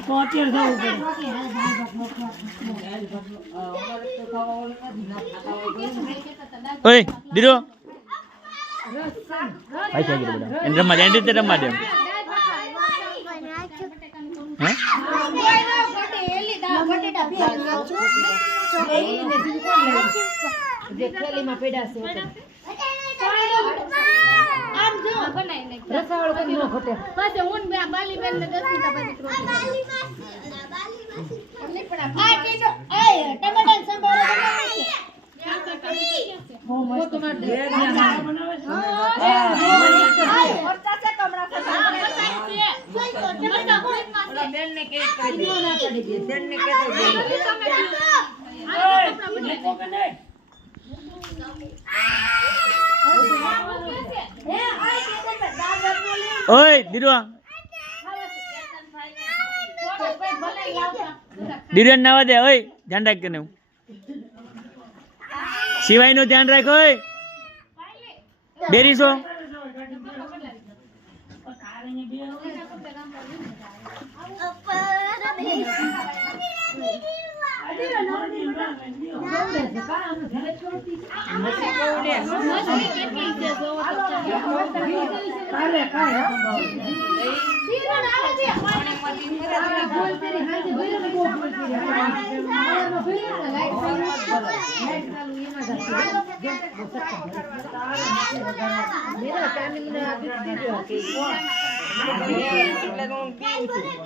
તો અત્યારે જવું પડે ઓય દીરો ભાઈ થઈ ગયો બધા એને રમવા દે એની રીતે રમવા દે હે થેલીમાં પડ્યા છે આમ જો બનાઈ નાખ રસાવાળો કોઈ નો ખોટે પછી હું બાલી બેન ને દસી તા પછી બાલી પણ આ ટીડો એ ટમાટર સંભારો બનાવે ઓય દીરવા દીરન નાવા દે ઓય ધ્યાન રાખ કે નું સિવાય નું ધ્યાન રાખ ઓય ડેરીસો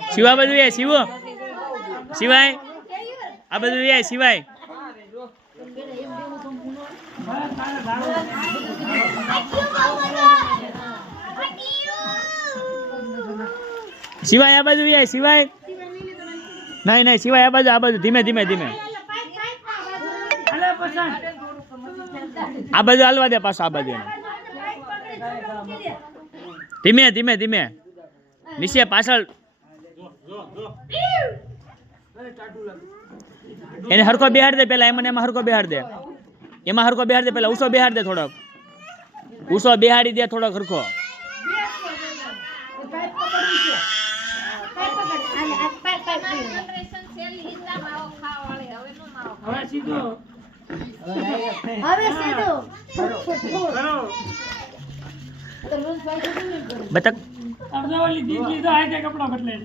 શિવા બધું એ શિવો સિવાય આ બધું એ સિવાય સિવાય આ બધું એ સિવાય નહીં નહીં સિવાય આ બધું ધીમે ધીમે ધીમે આ બધું હાલવા દે પાછું આ બધું ધીમે ધીમે ધીમે નીચે પાછળ એને હરકો બેહાડ દે પેલા એમાં હરકો બેહાડ દે એમાં હરકો બેહાડ દે પેલા ઉસો બેહાડ દે થોડોક ઉસો બેહાડી દે થોડોક હરકો બતક અડધાવાળી દીકરી તો આય કપડા બદલે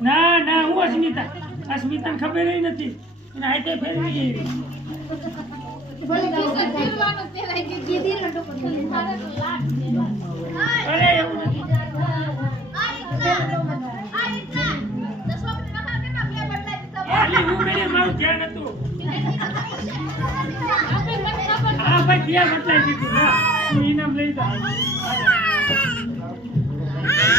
ના ના હું અસ્મિતાને ખબર નથી એને હાથે ફેરવી ગઈ અરે એવું નથી હું મારું ધ્યાન હતું હા ભાઈ ક્યાં બદલાઈ દીધું ઇનામ લઈ જાઓ